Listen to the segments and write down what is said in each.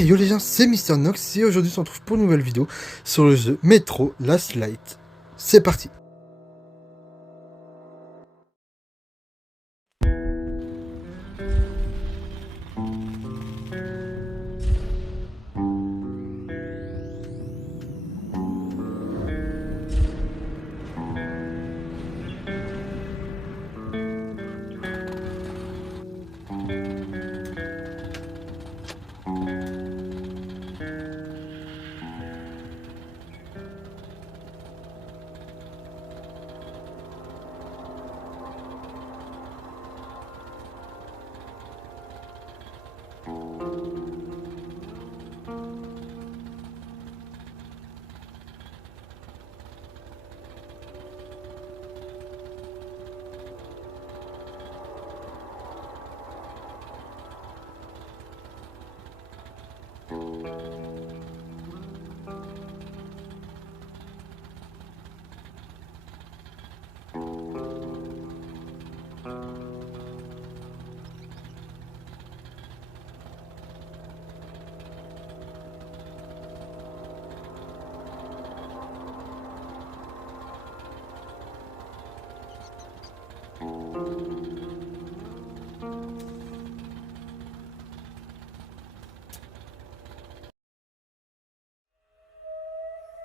Hey yo les gens, c'est Mister Nox et aujourd'hui on se retrouve pour une nouvelle vidéo sur le jeu Metro Last Light. C'est parti.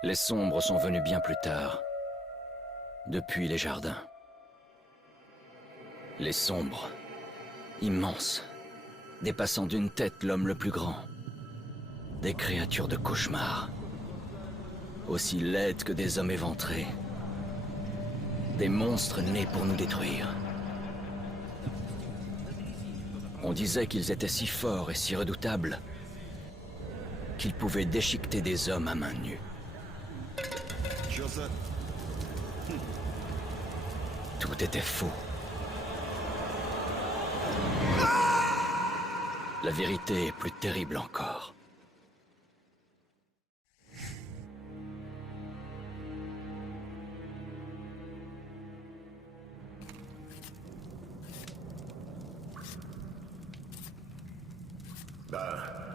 Les sombres sont venus bien plus tard, depuis les jardins. Les sombres, immenses, dépassant d'une tête l'homme le plus grand. Des créatures de cauchemar, aussi laides que des hommes éventrés. Des monstres nés pour nous détruire. On disait qu'ils étaient si forts et si redoutables qu'ils pouvaient déchiqueter des hommes à main nue. Tout était faux. La vérité est plus terrible encore.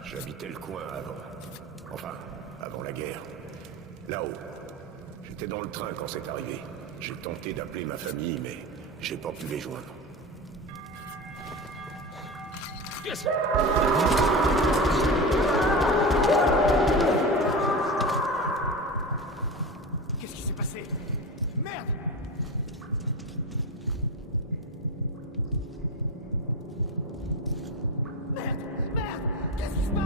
J'habitais le coin avant. Enfin, avant la guerre. Là-haut. J'étais dans le train quand c'est arrivé. J'ai tenté d'appeler ma famille, mais j'ai pas pu les joindre. Yes. Qu'est-ce qui s'est passé? Merde! Merde! Qu'est-ce qui se passe?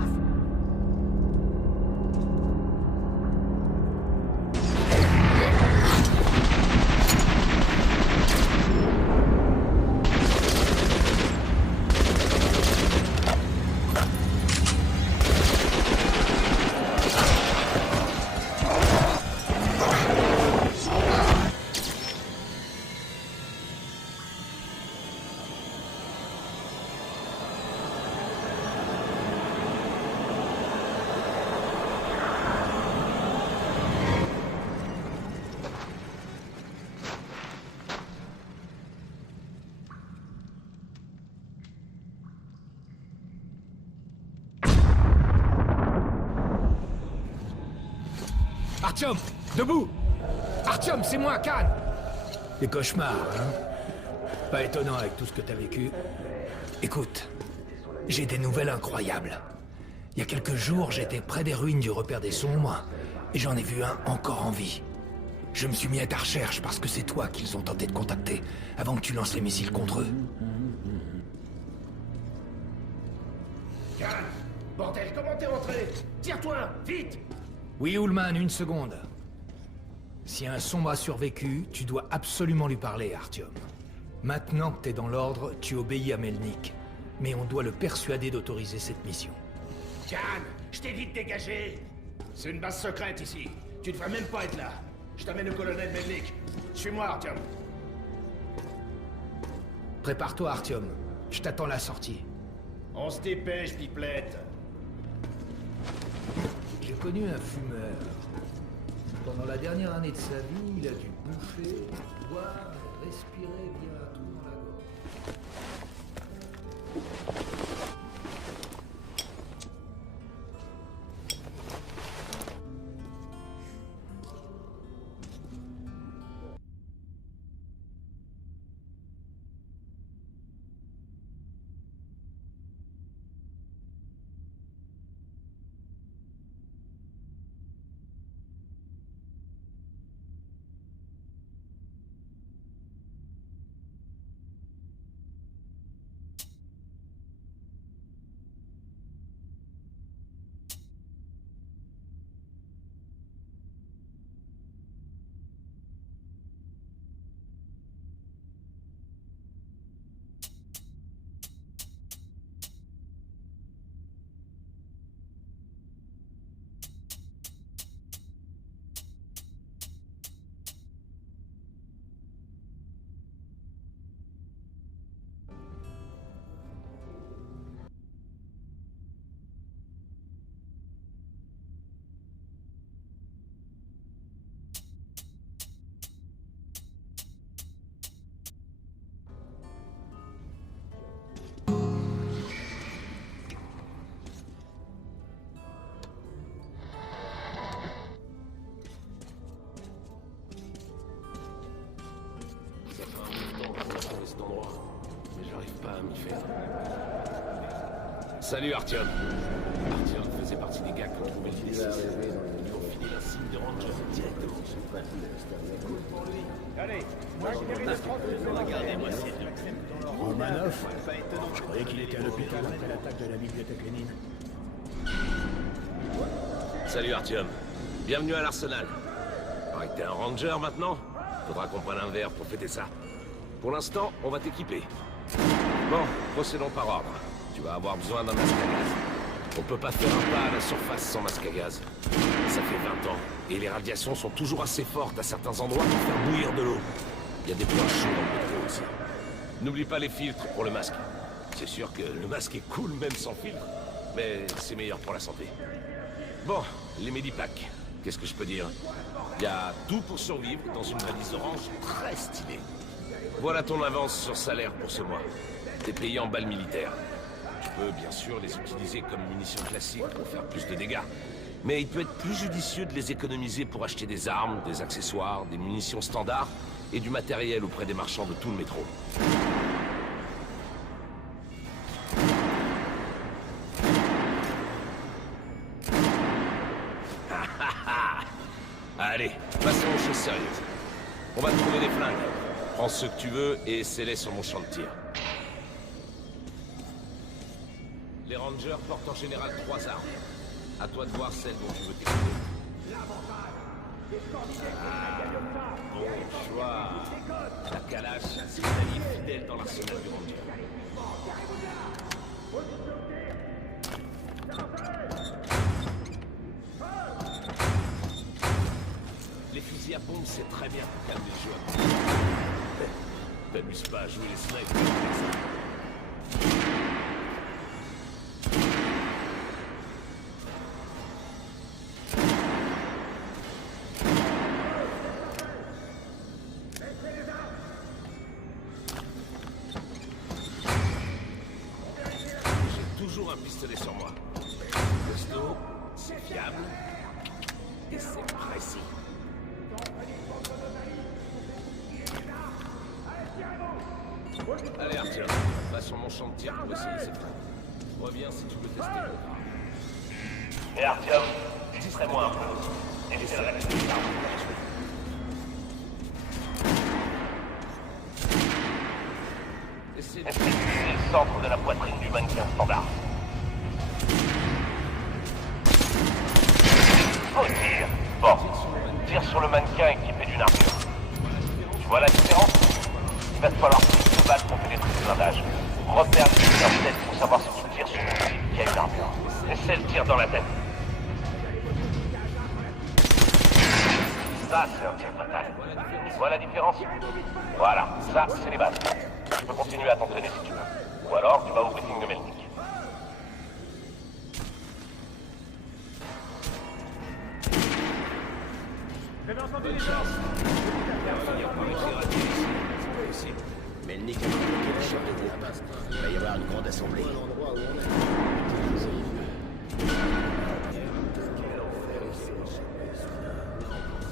Artyom, debout! Artyom, c'est moi, Khan! Des cauchemars, hein? Pas étonnant avec tout ce que t'as vécu. Écoute, j'ai des nouvelles incroyables. Il y a quelques jours, j'étais près des ruines du repère des sombres, et j'en ai vu un encore en vie. Je me suis mis à ta recherche parce que c'est toi qu'ils ont tenté de contacter, avant que tu lances les missiles contre eux. Khan! Bordel, comment t'es rentré? Tire-toi, vite! Oui, Ullman, une seconde. Si un sombre a survécu, tu dois absolument lui parler, Artyom. Maintenant que t'es dans l'ordre, tu obéis à Melnik. Mais on doit le persuader d'autoriser cette mission. Khan, je t'ai dit de dégager! C'est une base secrète ici. Tu devrais même pas être là. Je t'amène au colonel Melnik. Suis-moi, Artyom. Prépare-toi, Artyom. Je t'attends à la sortie. On se dépêche, pipelette. J'ai connu un fumeur. Pendant la dernière année de sa vie, il a dû bouffer, boire, respirer bien à tout dans la gorge. Salut Artyom. Artyom faisait partie des gars qui ont trouvé l'idée. Ils ont filé l'insigne de Ranger directement. Allez, moi j'ai mérité 30 minutes. Regardez-moi si je l'accepte. Romanov, je croyais qu'il était à l'hôpital après l'attaque de la bibliothèque Lénine. Salut Artyom. Bienvenue à l'Arsenal. Pareil que t'es un ranger maintenant. Faudra qu'on prenne un verre pour fêter ça. Pour l'instant, on va t'équiper. Bon, procédons par ordre. Tu vas avoir besoin d'un masque à gaz. On peut pas faire un pas à la surface sans masque à gaz. Ça fait 20 ans, et les radiations sont toujours assez fortes à certains endroits pour faire bouillir de l'eau. Il y a des points chauds dans le métro aussi. N'oublie pas les filtres pour le masque. C'est sûr que le masque est cool même sans filtre, mais c'est meilleur pour la santé. Bon, les Medipacks, qu'est-ce que je peux dire? Il y a tout pour survivre dans une valise orange très stylée. Voilà ton avance sur salaire pour ce mois. T'es payé en balles militaires. Tu peux bien sûr les utiliser comme munitions classiques pour faire plus de dégâts. Mais il peut être plus judicieux de les économiser pour acheter des armes, des accessoires, des munitions standards et du matériel auprès des marchands de tout le métro. Allez, passons aux choses sérieuses. On va te trouver des flingues. Prends ceux que tu veux et essaie-les sur mon champ de tir. Les rangers portent en général 3 armes. À toi de voir celle dont tu veux t'équiper. Ah, bon choix. La Kalash, c'est une alliée fidèle dans l'arsenal du ranger. Les fusils à pompe, c'est très bien pour calmer le jeu. T'amuses pas à jouer les snipers avec ça. J'ai toujours un pistolet sur moi. Costaud, c'est fiable et c'est précis. Allez Artyom, va sur mon champ de tir pour essayer cette fois. Reviens si tu veux tester le drame. Et Artyom, distrais-moi un peu. Et laissez le reste des armes. Essaie C'est le centre de la poitrine du mannequin standard. Oh, tire. Bon, tire sur le mannequin équipé d'une armure. Tu vois la différence? Il va te falloir plus de balles pour pénétrer ce blindage. Repère le tir en tête pour savoir si tu tires sur une cible qui a une armure. Essaie le tir dans la tête. Ça, c'est un tir fatal. Tu vois la différence? Voilà, ça, c'est les bases. Tu peux continuer à t'entraîner si tu veux. Ou alors, tu vas au briefing de Melnik. bonne chance. Melnik a bloqué le chef de groupe. Il va y avoir une grande assemblée.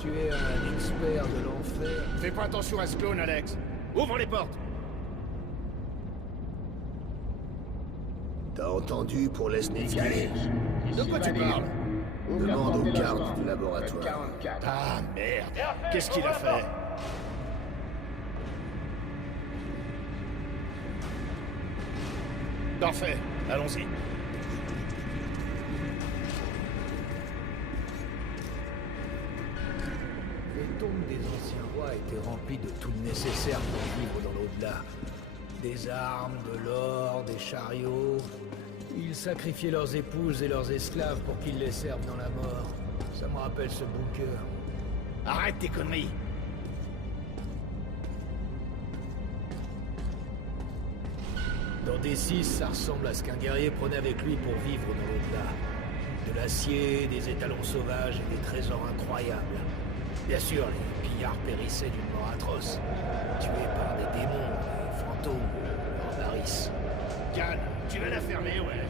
Tu es un expert de l'enfer. Fais pas attention à ce clone, Alex. Ouvre les portes. T'as entendu pour Lesnitsky? De quoi tu parles? Demande aux gardes du laboratoire. Ah merde. Qu'est-ce qu'il a fait? Parfait. Allons-y. Les tombes des anciens rois étaient remplies de tout le nécessaire pour vivre dans l'au-delà. Des armes, de l'or, des chariots. Ils sacrifiaient leurs épouses et leurs esclaves pour qu'ils les servent dans la mort. Ça me rappelle ce bunker. Arrête tes conneries. Dans D6, ça ressemble à ce qu'un guerrier prenait avec lui pour vivre dans l'au-delà. De l'acier, des étalons sauvages et des trésors incroyables. Bien sûr, les pillards périssaient d'une mort atroce. Tués par des démons, des fantômes, leur avarice. Calme, tu vas la fermer, ouais.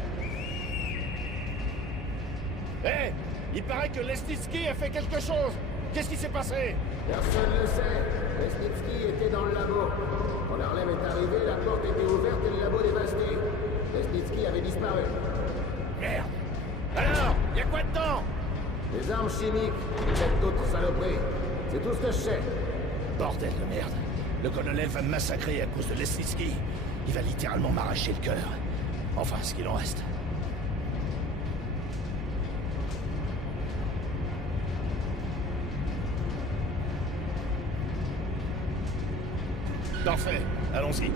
Hé, il paraît que Lesnitsky a fait quelque chose. Qu'est-ce qui s'est passé? Personne ne le sait. Lesnitsky était dans le labo. Quand Harlem est arrivé, la porte était ouverte et le labo dévasté. Lesnitsky avait disparu. Des armes chimiques, peut-être d'autres saloperies. C'est tout ce que je sais. Bordel de merde. Le colonel va me massacrer à cause de Lesnitsky. Il va littéralement m'arracher le cœur. Enfin, ce qu'il en reste. Parfait, allons-y.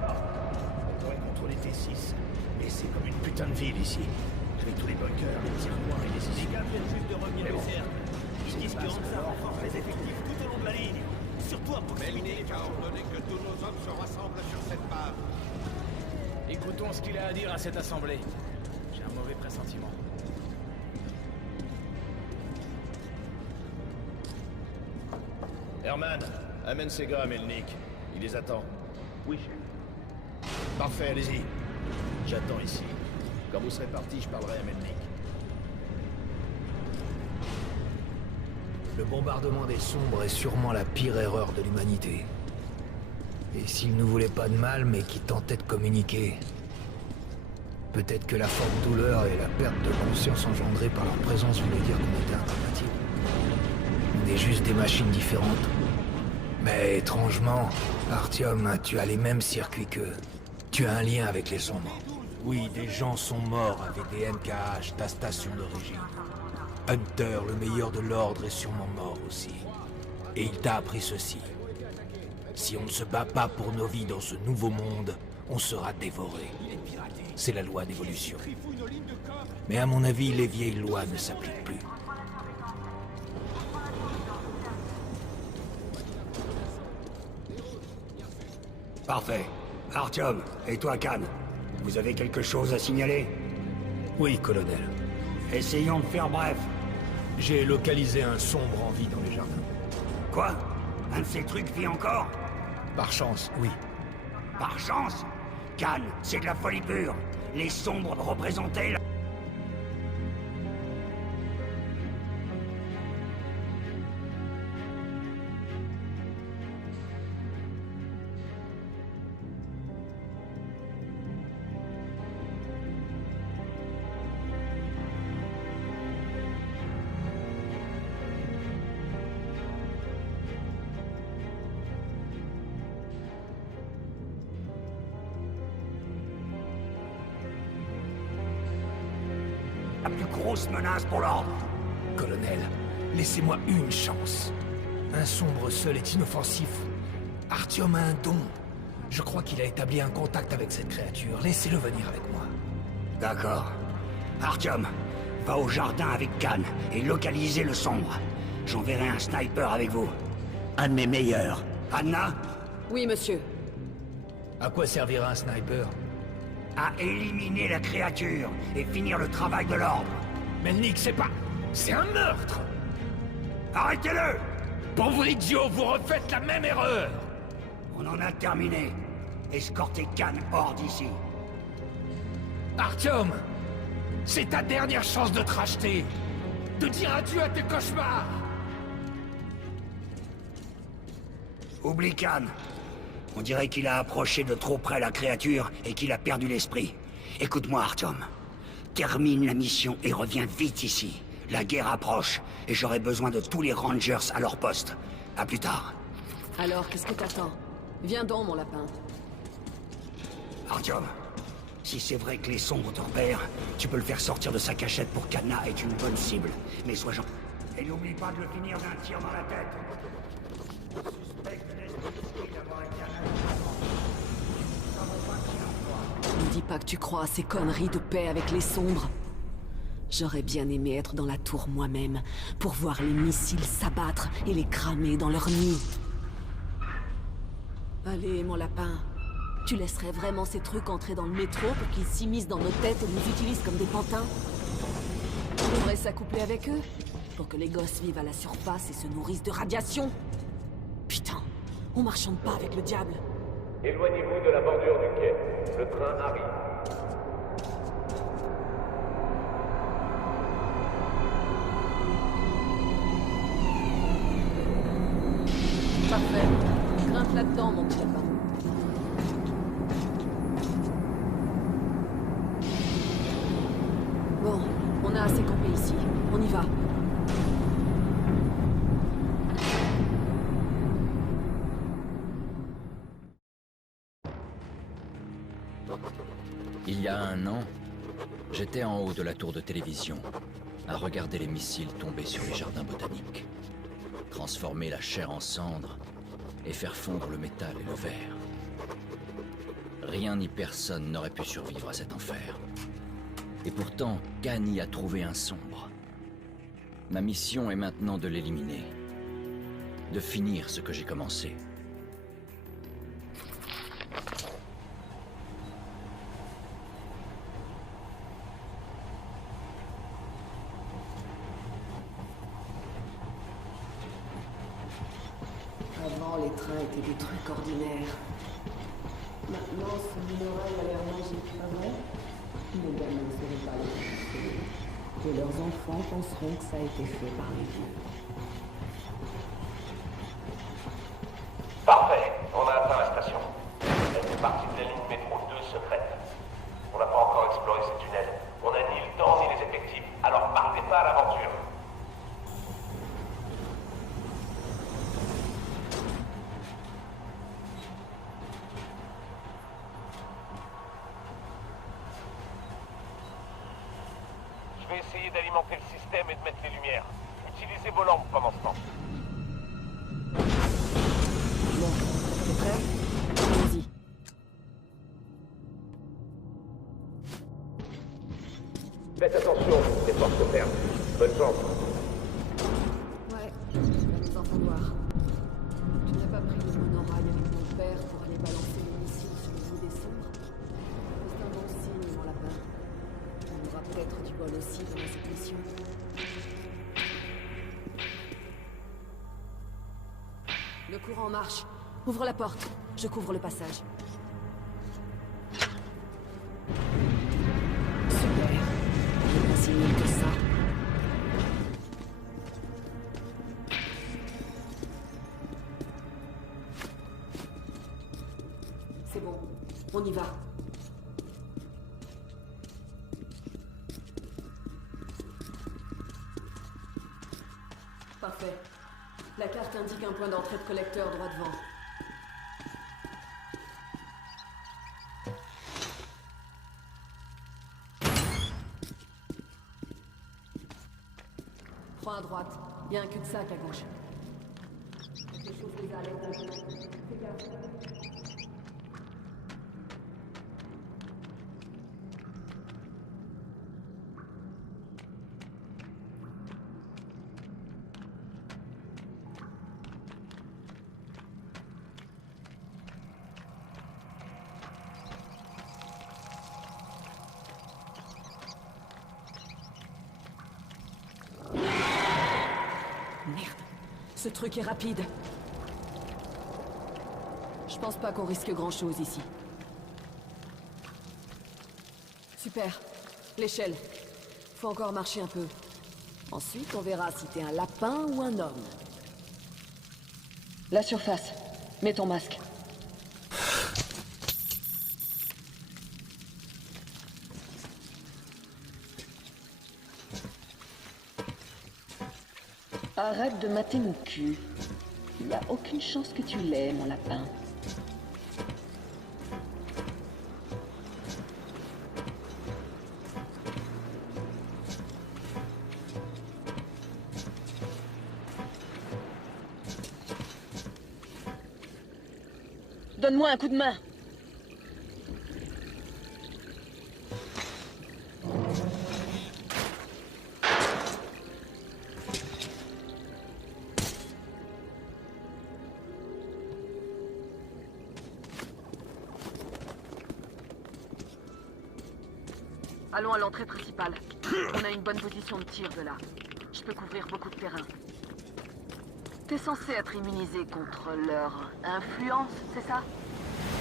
On pourrait contrôler T6, mais c'est comme une putain de ville ici. Avec tous les bunkers, les tiroirs et les usines. Les gars viennent juste de revenir au cercle. Ils disent qu'ils renforcent les effectifs tout au long de la ligne. Surtout à proximité. Melnik a ordonné que tous nos hommes se rassemblent sur cette base. Écoutons ce qu'il a à dire à cette assemblée. J'ai un mauvais pressentiment. Herman, amène ces gars à Melnik. Il les attend. Oui, chef. Parfait, allez-y. J'attends ici. Quand vous serez parti, je parlerai à Melnik. Le bombardement des Sombres est sûrement la pire erreur de l'humanité. Et s'ils ne voulaient pas de mal, mais qui tentaient de communiquer... Peut-être que la forte douleur et la perte de conscience engendrée par leur présence voulaient dire qu'on était incompatibles. On est juste des machines différentes. Mais étrangement, Artyom, tu as les mêmes circuits qu'eux. Tu as un lien avec les Sombres. Oui, des gens sont morts avec des MKH, ta station d'origine. Hunter, le meilleur de l'ordre, est sûrement mort aussi. Et il t'a appris ceci. Si on ne se bat pas pour nos vies dans ce nouveau monde, on sera dévoré. C'est la loi d'évolution. Mais à mon avis, les vieilles lois ne s'appliquent plus. Parfait. Artyom, et toi, Khan, vous avez quelque chose à signaler? Oui, colonel. Essayons de faire bref. J'ai localisé un sombre en vie dans les jardins. Quoi? Un de ces trucs vit encore? Par chance, oui. Par chance? Khan, c'est de la folie pure. Les sombres représentaient la... la plus grosse menace pour l'ordre. Colonel, laissez-moi une chance. Un sombre seul est inoffensif. Artyom a un don. Je crois qu'il a établi un contact avec cette créature. Laissez-le venir avec moi. D'accord. Artyom, va au jardin avec Khan et localisez le sombre. J'enverrai un sniper avec vous. Un de mes meilleurs. Anna? Oui, monsieur. À quoi servira un sniper? À éliminer la créature et finir le travail de l'ordre. Melnik, c'est pas... c'est un meurtre! Arrêtez-le! Pauvre idiot, vous refaites la même erreur! On en a terminé. Escortez Khan hors d'ici. Artyom! C'est ta dernière chance de te racheter! De dire adieu à tes cauchemars! Oublie Khan. On dirait qu'il a approché de trop près la créature et qu'il a perdu l'esprit. Écoute-moi, Artyom. Termine la mission et reviens vite ici. La guerre approche et j'aurai besoin de tous les Rangers à leur poste. À plus tard. Alors, qu'est-ce que t'attends? Viens donc, mon lapin. Artyom, si c'est vrai que les sombres te repèrent, tu peux le faire sortir de sa cachette pour qu'Anna ait une bonne cible. Mais sois gentil. Et n'oublie pas de le finir d'un tir dans la tête. Ne dis pas que tu crois à ces conneries de paix avec les sombres. J'aurais bien aimé être dans la tour moi-même, pour voir les missiles s'abattre et les cramer dans leur nid. Allez, mon lapin. Tu laisserais vraiment ces trucs entrer dans le métro pour qu'ils s'immiscent dans nos têtes et nous utilisent comme des pantins? On devrait s'accoupler avec eux, pour que les gosses vivent à la surface et se nourrissent de radiation. Putain, on marchande pas avec le diable. Éloignez-vous de la bordure du quai. Le train arrive. Parfait. Grimpe là-dedans, mon petit lapin. Bon, a assez campé ici. On y va. Il y a 1 an, j'étais en haut de la tour de télévision, à regarder les missiles tomber sur les jardins botaniques, transformer la chair en cendres et faire fondre le métal et le verre. Rien ni personne n'aurait pu survivre à cet enfer. Et pourtant, Khan y a trouvé un sombre. Ma mission est maintenant de l'éliminer, de finir ce que j'ai commencé. Avant, les trains étaient des trucs ordinaires. Maintenant, ce minerai a l'air magique, pas vrai? Les gamins ne seront pas les toucher. Et leurs enfants penseront que ça a été fait par les dieux. Parfait, on a atteint la station. Elle fait partie de la ligne métro 2 secrète. On n'a pas encore exploré ces tunnels. On n'a ni le temps ni les effectifs, alors partez pas à l'aventure. Je vais essayer d'alimenter le système et de mettre les lumières. Utilisez vos lampes pendant ce temps. Bon, t'es prêt? Allons-y. Faites attention, les portes se ferment. Bonne chance. Ouais, il va nous en falloir. Tu n'as pas pris le monorail avec mon père pour aller balancer les missiles sur le bout des sombres? C'est un bon signe, mon lapin. On aura peut-être du bol aussi pendant cette mission. Le courant marche. Ouvre la porte. Je couvre le passage. Super. Pas si nul que ça. C'est bon. On y va. Parfait. La carte indique un point d'entrée de collecteur droit devant. Prends à droite. Il y a un cul-de-sac à gauche. Quelque chose les arrête. Fais gaffe. Merde, ce truc est rapide. Je pense pas qu'on risque grand-chose ici. Super. L'échelle. Faut encore marcher un peu. Ensuite, on verra si t'es un lapin ou un homme. La surface. Mets ton masque. Arrête de mater mon cul. Il n'y a aucune chance que tu l'aies, mon lapin. Donne-moi un coup de main. Allons à l'entrée principale. On a une bonne position de tir de là. Je peux couvrir beaucoup de terrain. T'es censé être immunisé contre leur influence, c'est ça?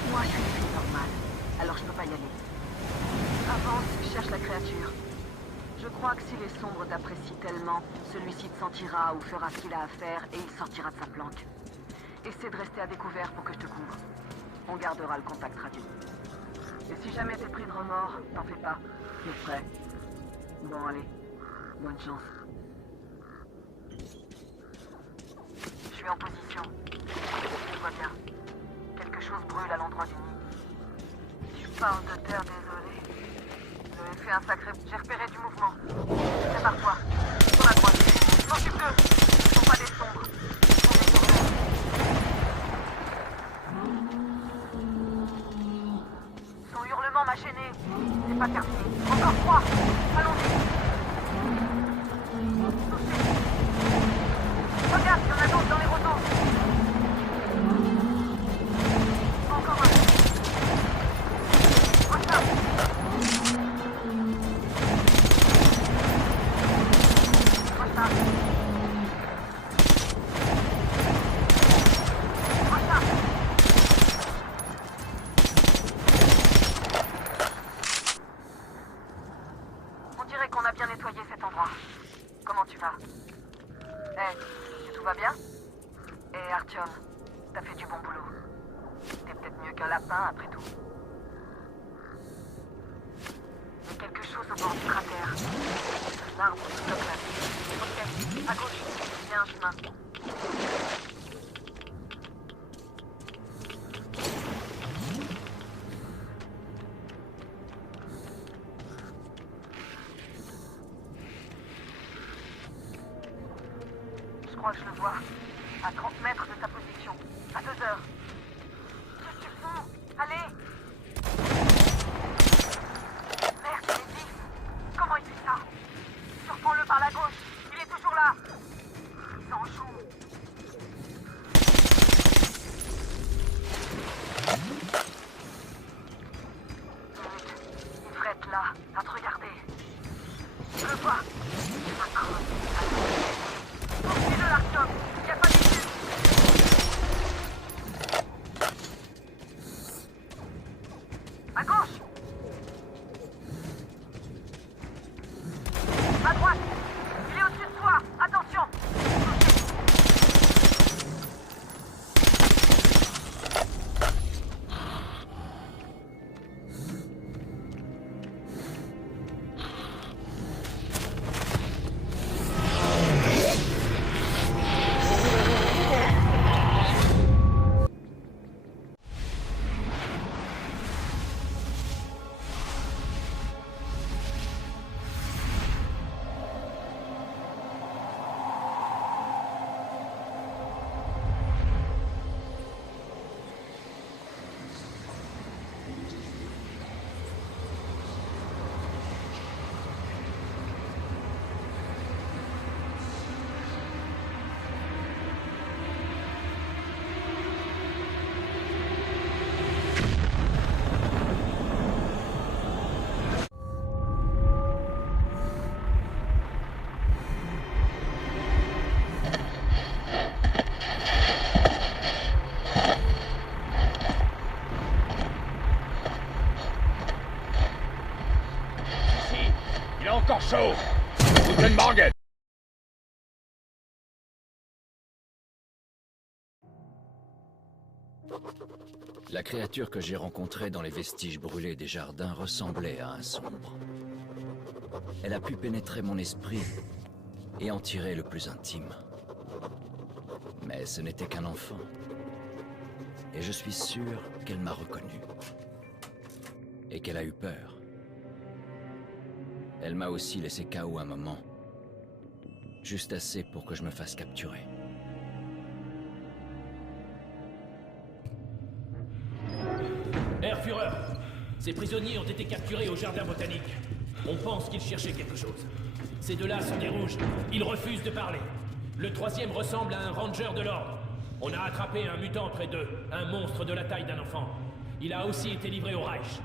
Moi, je suis une fille normale, alors je peux pas y aller. Avance, cherche la créature. Je crois que si les sombres t'apprécient tellement, celui-ci te sentira ou fera ce qu'il a à faire et il sortira de sa planque. Essaie de rester à découvert pour que je te couvre. On gardera le contact radio. Et si jamais t'es pris de remords, t'en fais pas. T'es prêt. Bon, allez. Bonne chance. Je suis en position. Je vois bien. Quelque chose brûle à l'endroit du nid. Je parle de terre, désolé. J'avais fait un sacré... J'ai repéré du mouvement. Prépare-toi. Sur la droite. Je m'occupe d'eux. Ils sont pas des sombres. Ils sont des tourneurs. Son hurlement m'a gêné. C'est pas terminé. Encore 3. Allons-y. Regarde, il y en a d'autres dans les roseaux. Encore un. Voilà. Voilà. Voilà. On dirait qu'on a bien nettoyé cet endroit. Comment tu vas? Tout va bien? Et Artyom, t'as fait du bon boulot. T'es peut-être mieux qu'un lapin après tout. Il y a quelque chose au bord du cratère. Un arbre qui bloque la vie. Ok, à gauche, il y a un chemin. Je crois que je le vois. À 30 mètres de ta position. À 2 heures. Qu'est-ce que tu fous? Allez! Merde, il est vif. Comment il fait ça? Surprends-le par la gauche. Il est toujours là. Il s'en joue. Il devrait être là, à te regarder. Je le vois. Ma crotte. Poursuis-le, Artyom. Il n'y a pas d'issue. À gauche. À droite. Il est au-dessus de toi. Attention. Encore chaud. Guten Morgen. La créature que j'ai rencontrée dans les vestiges brûlés des jardins ressemblait à un sombre. Elle a pu pénétrer mon esprit et en tirer le plus intime. Mais ce n'était qu'un enfant. Et je suis sûr qu'elle m'a reconnu. Et qu'elle a eu peur. Elle m'a aussi laissé KO un moment. Juste assez pour que je me fasse capturer. Herr Führer, ces prisonniers ont été capturés au jardin botanique. On pense qu'ils cherchaient quelque chose. Ces deux-là sont des rouges. Ils refusent de parler. Le troisième ressemble à un ranger de l'ordre. On a attrapé un mutant près d'eux, un monstre de la taille d'un enfant. Il a aussi été livré au Reich.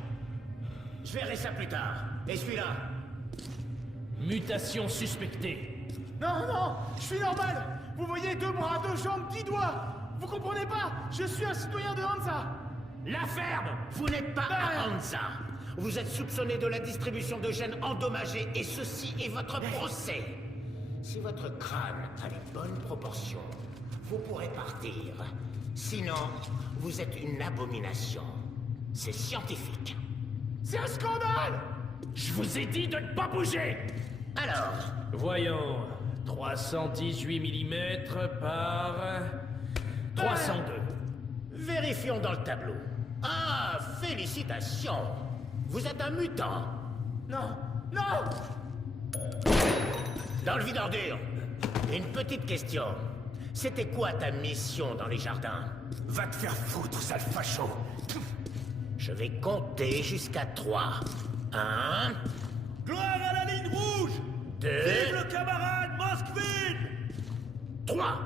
Je verrai ça plus tard. Et celui-là? Mutation suspectée. Non, non, je suis normal. Vous voyez, 2 bras, 2 jambes, 10 doigts. Vous comprenez pas? Je suis un citoyen de Hansa. La ferme! Vous n'êtes pas à Hansa. Vous êtes soupçonné de la distribution de gènes endommagés et ceci est votre procès. Si votre crâne a les bonnes proportions, vous pourrez partir. Sinon, vous êtes une abomination. C'est scientifique. C'est un scandale! Je vous ai dit de ne pas bouger! Alors, Voyons. 318 mm par 302. vérifions dans le tableau. Ah, félicitations. Vous êtes un mutant. Non, non. Dans le vide-ordure, une petite question. C'était quoi ta mission dans les jardins? Va te faire foutre, sale facho. Je vais compter jusqu'à 3. 1, Gloire à la ligne rouge! 2, Vive le camarade Moskvin! 3.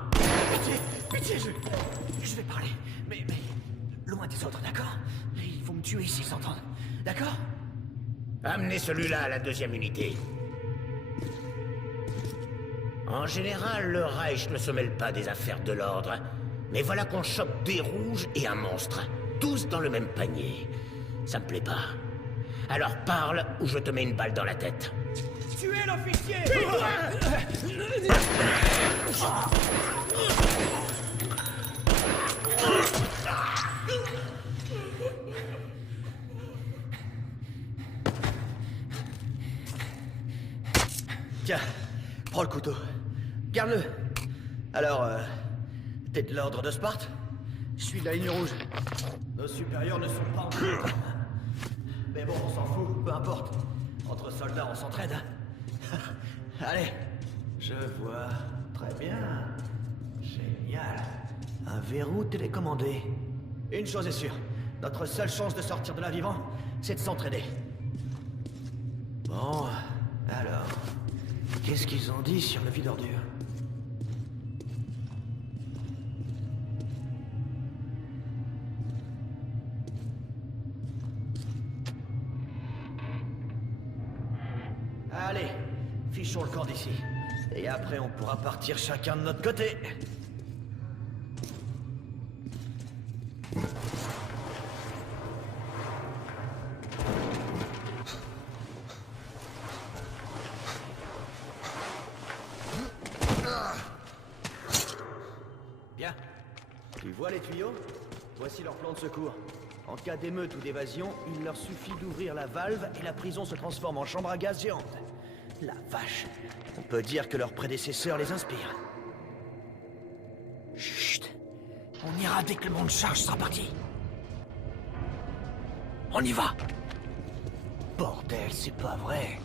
Pitié, je vais parler. Mais loin des autres, d'accord? Ils vont me tuer s'ils s'entendent. D'accord? Amenez celui-là à la deuxième unité. En général, le Reich ne se mêle pas des affaires de l'ordre. Mais voilà qu'on chope des rouges et un monstre. Tous dans le même panier. Ça me plaît pas. Alors parle ou je te mets une balle dans la tête. Tuez l'officier! Tiens, prends le couteau. Garde-le. Alors, t'es de l'ordre de Sparte? Je suis de la ligne rouge. Nos supérieurs ne sont pas en train. Mais bon, on s'en fout, peu importe. Entre soldats, on s'entraide. Allez, je vois. Très bien. Génial. Un verrou télécommandé. Une chose est sûre, notre seule chance de sortir de là vivant, c'est de s'entraider. Bon, alors, qu'est-ce qu'ils ont dit sur le vide-ordure? Allez, fichons le camp d'ici. Et après, on pourra partir chacun de notre côté. Bien. Tu vois les tuyaux? Voici leur plan de secours. En cas d'émeute ou d'évasion, il leur suffit d'ouvrir la valve et la prison se transforme en chambre à gaz géante. La vache. On peut dire que leurs prédécesseurs les inspirent. Chut. On ira dès que le monde charge sera parti. On y va. Bordel, c'est pas vrai.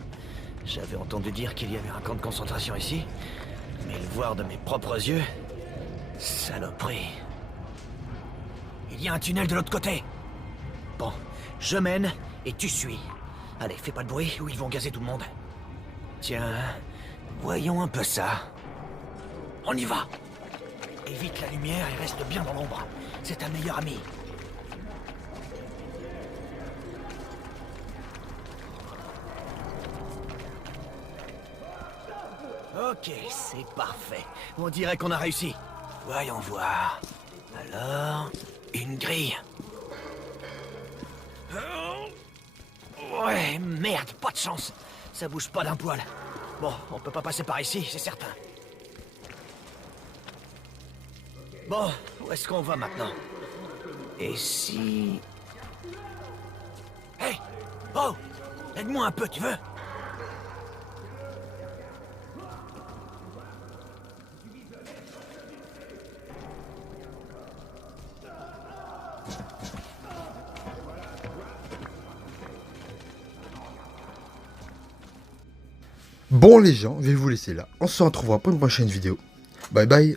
J'avais entendu dire qu'il y avait un camp de concentration ici, mais le voir de mes propres yeux... Saloperie. Il y a un tunnel de l'autre côté. Bon, je mène et tu suis. Allez, fais pas de bruit ou ils vont gazer tout le monde. Tiens, voyons un peu ça. On y va. Évite la lumière et reste bien dans l'ombre. C'est ta meilleure amie. Ok, c'est parfait. On dirait qu'on a réussi. Voyons voir. Alors, une grille. Ouais, merde, pas de chance. Ça bouge pas d'un poil. Bon, on peut pas passer par ici, c'est certain. Bon, où est-ce qu'on va maintenant? Et si... Hey! Oh! Aide-moi un peu, tu veux? Bon les gens, je vais vous laisser là. On se retrouvera pour une prochaine vidéo. Bye bye.